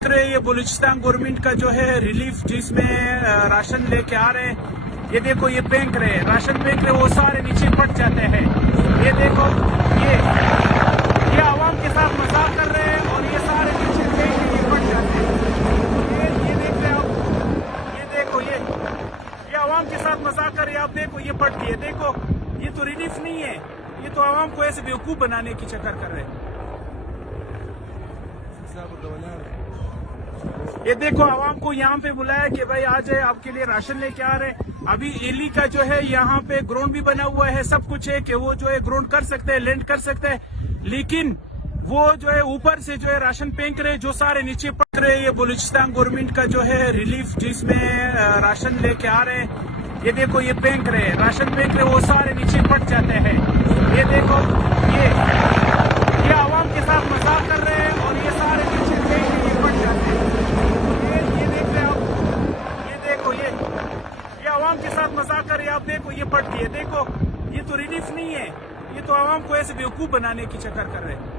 ये बलूचिस्तान गवर्नमेंट का जो है रिलीफ जिसमें राशन लेके आ रहे हैं। ये देखो ये फेंक रहे हैं, राशन फेंक रहे, वो सारे नीचे पट जाते हैं। ये देखो ये आवाम के साथ मजाक कर रहे हैं और ये सारे नीचे फेंक के ये पट जाते हैं। ये देख रहे हो, ये देखो ये आवाम के साथ मजाक कर रहे हैं। आप देखो ये पट गए, देखो ये तो रिलीफ नहीं है, ये तो आवाम को ऐसे बेवकूफ बनाने की चक्कर कर रहे हैं। ये देखो आवाम को यहाँ पे बुलाया कि भाई आ जाए, आपके लिए राशन लेके आ रहे हैं। अभी एली का जो है यहाँ पे ग्राउंड भी बना हुआ है, सब कुछ है कि वो जो है ग्राउंड कर सकते हैं, लैंड कर सकते हैं, लेकिन वो जो है ऊपर से जो है राशन फेंक रहे, जो सारे नीचे पट रहे। ये बलूचिस्तान गवर्नमेंट का जो है रिलीफ जिसमें राशन लेके आ रहे हैं। ये देखो ये फेंक रहे हैं, राशन फेंक रहे, वो सारे नीचे पट जाते हैं। ये देखो ये आवाम के साथ मजाक कर रहे हैं और ये सारे नीचे फेंक के ये पट जाते हैं। ये देख रहे हो, ये देखो ये आवाम के साथ मजाक कर रहे हैं। आप देखो ये पट गए, देखो ये तो रिलीफ नहीं है, ये तो आवाम को ऐसे बेवकूफ बनाने की चक्कर कर रहे हैं।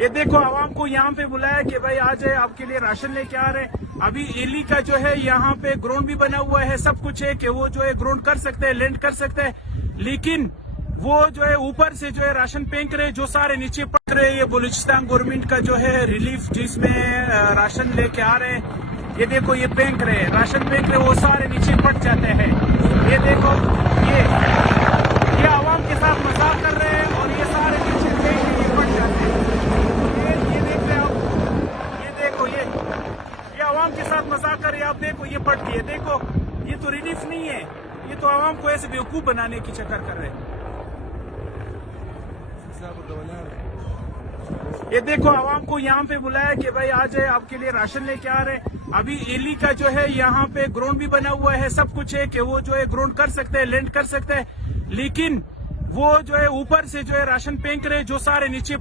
ये देखो आवाम को यहाँ पे बुलाया कि भाई आ जाए, आपके लिए राशन लेके आ रहे हैं। अभी एली का जो है यहाँ पे ग्राउंड भी बना हुआ है, सब कुछ है कि वो जो है ग्राउंड कर सकते हैं, लैंड कर सकते हैं, लेकिन वो जो है ऊपर से जो है राशन फेंक रहे, जो सारे नीचे पट रहे। ये बलूचिस्तान गवर्नमेंट का जो है रिलीफ जिसमें राशन लेके आ रहे हैं। ये देखो ये फेंक रहे हैं, राशन फेंक रहे, वो सारे नीचे पट जाते हैं। ये देखो ये आवाम के साथ मजाक कर रहे हैं और ये सारे नीचे फेंक के ये पट जाते हैं। ये देख रहे हो, ये देखो ये आवाम के साथ मजाक कर रहे हैं। आप देखो ये पट गए, देखो ये तो रिलीफ नहीं है, ये तो आवाम को ऐसे बेवकूफ बनाने की चक्कर कर रहे हैं। ये देखो आवाम को यहाँ पे बुलाया कि भाई आ जाए, आपके लिए राशन लेके आ रहे हैं। अभी एली का जो है यहाँ पे ग्राउंड भी बना हुआ है, सब कुछ है कि वो जो है ग्राउंड कर सकते हैं, लैंड कर सकते हैं, लेकिन वो जो है ऊपर से जो है राशन फेंक रहे, जो सारे नीचे